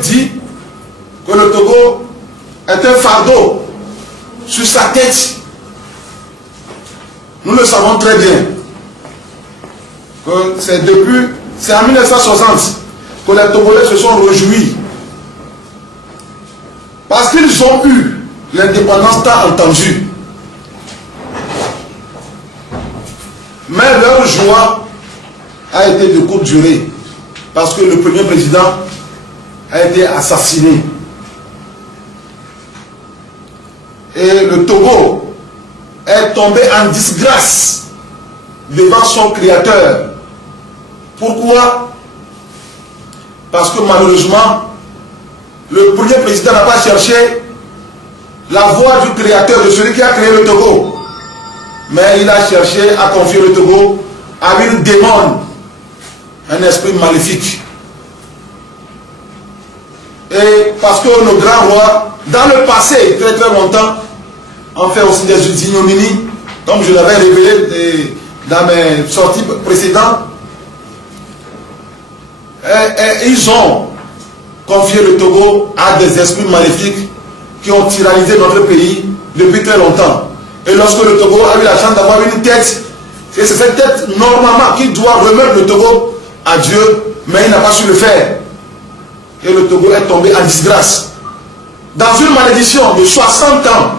Dieu dit que le Togo est un fardeau sur sa tête. Nous le savons très bien. Que c'est en 1960 que les Togolais se sont réjouis. Parce qu'ils ont eu l'indépendance tant entendue. Mais leur joie a été de courte durée. Parce que le premier président a été assassiné. Et le Togo est tombé en disgrâce devant son créateur. Pourquoi? Parce que malheureusement, le premier président n'a pas cherché la voix du créateur, de celui qui a créé le Togo. Mais il a cherché à confier le Togo à une démon, un esprit maléfique. Et parce que nos grands rois, dans le passé, très très longtemps, ont fait aussi des ignominies, comme je l'avais révélé dans mes sorties précédentes. Et ils ont confié le Togo à des esprits maléfiques qui ont tyrannisé notre pays depuis très longtemps. Et lorsque le Togo a eu la chance d'avoir une tête, c'est cette tête normalement qui doit remettre le Togo à Dieu, mais il n'a pas su le faire. Et le Togo est tombé en disgrâce. Dans une malédiction de 60 ans,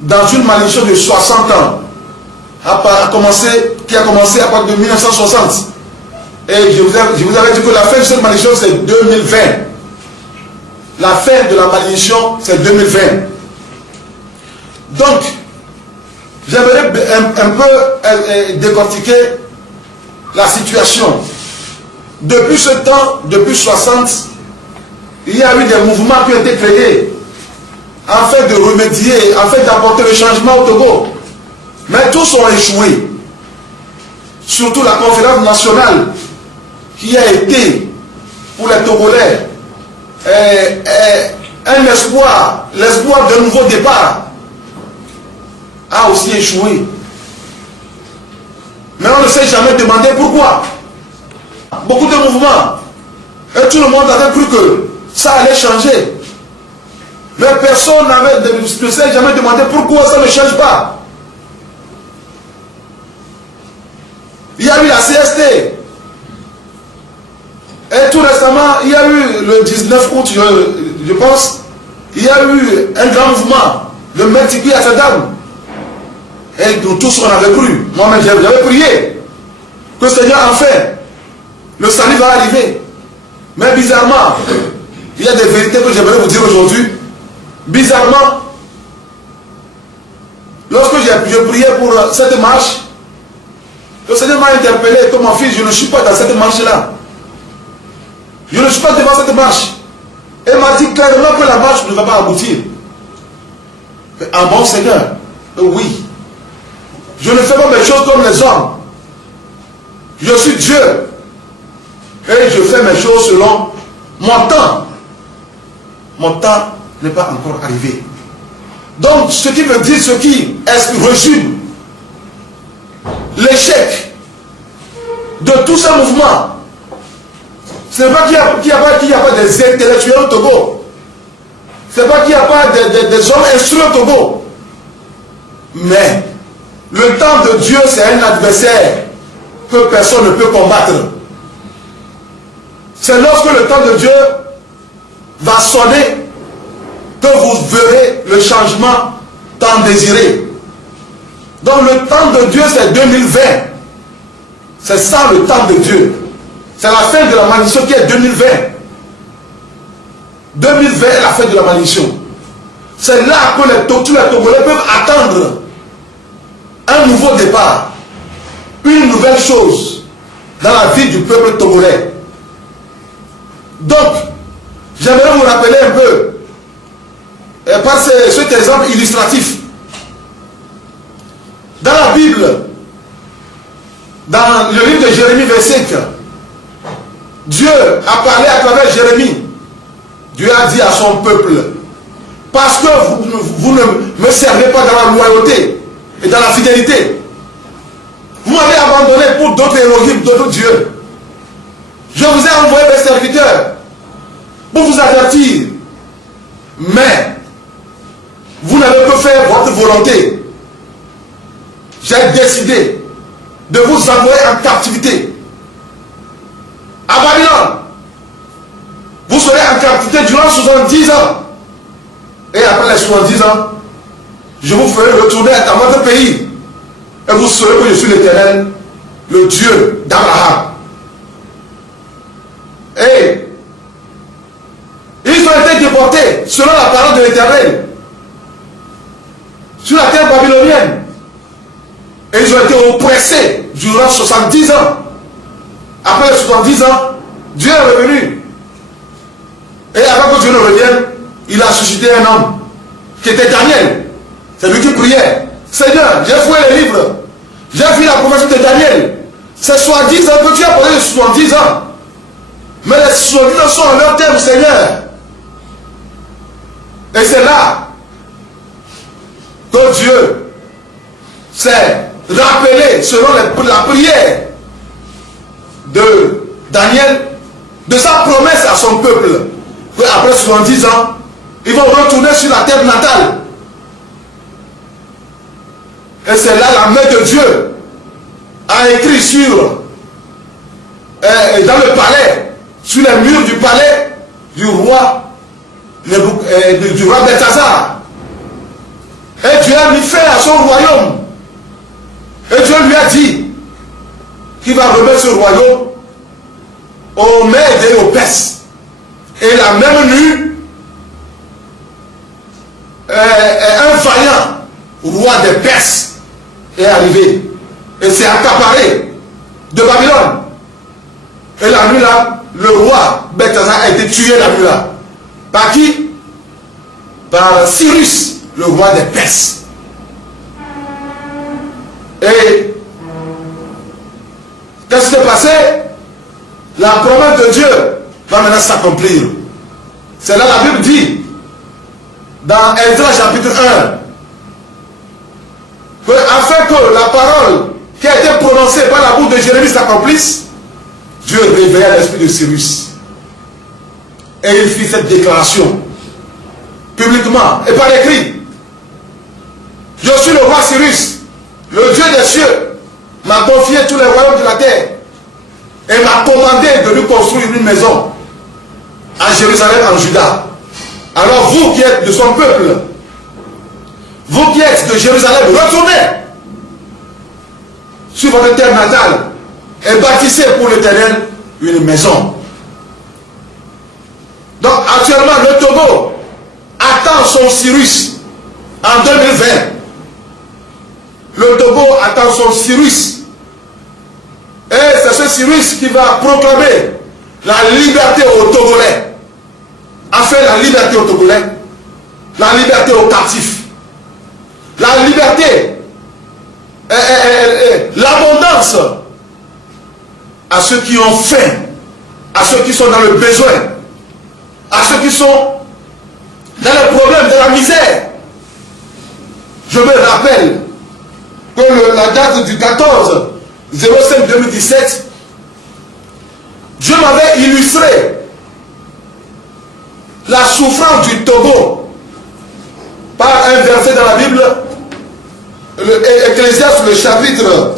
dans une malédiction de 60 ans, qui a commencé à partir de 1960. Et je vous avais dit que la fin de cette malédiction, c'est 2020. La fin de la malédiction, c'est 2020. Donc, j'aimerais un peu décortiquer la situation. Depuis ce temps, depuis 60, il y a eu des mouvements qui ont été créés afin de remédier, afin d'apporter le changement au Togo. Mais tous ont échoué. Surtout la conférence nationale qui a été pour les Togolais un espoir, l'espoir d'un nouveau départ, a aussi échoué. Mais on ne s'est jamais demandé pourquoi. Beaucoup de mouvements. Et tout le monde avait cru que ça allait changer. Mais personne ne s'est jamais demandé pourquoi ça ne change pas. Il y a eu la CST. Et tout récemment, il y a eu le 19 août, je pense, il y a eu un grand mouvement de Mertipi à Sadam. Et nous tous, on avait cru. Moi-même, j'avais prié que Seigneur, enfin, le salut va arriver. Mais bizarrement, il y a des vérités que j'aimerais vous dire aujourd'hui. Bizarrement, lorsque je priais pour cette marche, le Seigneur m'a interpellé comme mon fils, je ne suis pas dans cette marche-là. Je ne suis pas devant cette marche. Et m'a dit clairement que la marche ne va pas aboutir. En bon Seigneur, oui. Je ne fais pas mes choses comme les hommes. Je suis Dieu. Et je fais mes choses selon mon temps. Mon temps n'est pas encore arrivé. Donc, ce qui veut dire, ce qui résume l'échec de tous ces mouvements, ce n'est pas qu'il n'y a pas des intellectuels au Togo. Ce n'est pas qu'il n'y a pas des hommes instruits au Togo. Mais le temps de Dieu, c'est un adversaire que personne ne peut combattre. C'est lorsque le temps de Dieu va sonner que vous verrez le changement tant désiré. Donc le temps de Dieu, c'est 2020. C'est ça le temps de Dieu. C'est la fin de la malédiction qui est 2020. 2020 est la fin de la malédiction. C'est là que tous les Togolais peuvent attendre un nouveau départ, une nouvelle chose dans la vie du peuple togolais. Donc, j'aimerais vous rappeler un peu, par cet exemple illustratif. Dans la Bible, dans le livre de Jérémie, verset 5, Dieu a parlé à travers Jérémie. Dieu a dit à son peuple, parce que vous ne me servez pas dans la loyauté et dans la fidélité, vous m'avez abandonné pour d'autres Elohim, d'autres dieux. Je vous ai envoyé mes serviteurs pour vous avertir. Mais, vous n'avez pas fait votre volonté. J'ai décidé de vous envoyer en captivité à Babylone. Vous serez en captivité durant 70 ans. Et après les 70 ans, je vous ferai retourner dans votre pays. Et vous saurez que je suis l'Éternel, le Dieu d'Abraham. Et ils ont été déportés selon la parole de l'Éternel sur la terre babylonienne. Et ils ont été oppressés durant 70 ans. Après les 70 ans, Dieu est revenu. Et avant que Dieu ne revienne, il a suscité un homme qui était Daniel. C'est lui qui priait. Seigneur, j'ai fouillé les livres. J'ai vu la promesse de Daniel. C'est 70 ans que tu as parlé de 70 ans. Mais les 70 ans sont en leur terme, Seigneur. Et c'est là que Dieu s'est rappelé, selon la prière de Daniel, de sa promesse à son peuple, qu'après 70 ans, ils vont retourner sur la terre natale. Et c'est là la main de Dieu a écrit dans le palais, sur les murs du palais du roi Beltazar. Et Dieu a mis fin à son royaume. Et Dieu lui a dit qu'il va remettre ce royaume aux Mèdes et aux Perses. Et la même nuit, un vaillant roi des Perses est arrivé et s'est accaparé de Babylone. Et la nuit là, le roi Beltazar a été tué la nuit là. Par qui? Par Cyrus, le roi des Perses. Et qu'est-ce qui s'est passé? La promesse de Dieu va maintenant s'accomplir. C'est là la Bible dit, dans Esdras chapitre 1, que afin que la parole qui a été prononcée par la bouche de Jérémie s'accomplisse, Dieu réveilla l'esprit de Cyrus. Et il fit cette déclaration publiquement et par écrit. Je suis le roi Cyrus, le Dieu des cieux, m'a confié tous les royaumes de la terre et m'a commandé de lui construire une maison à Jérusalem, en Juda. Alors vous qui êtes de son peuple, vous qui êtes de Jérusalem, retournez sur votre terre natale et bâtissez pour l'Éternel une maison. Donc actuellement, le Togo attend son Cyrus en 2020. Le Togo attend son Cyrus. Et c'est ce Cyrus qui va proclamer la liberté aux Togolais. Enfin, la liberté aux Togolais, la liberté aux captifs, la liberté, l'abondance à ceux qui ont faim, à ceux qui sont dans le besoin, à ceux qui sont dans le problème de la misère. Je me rappelle que la date du 14/05/2017, Dieu m'avait illustré la souffrance du Togo par un verset dans la Bible, Ecclésiaste, le chapitre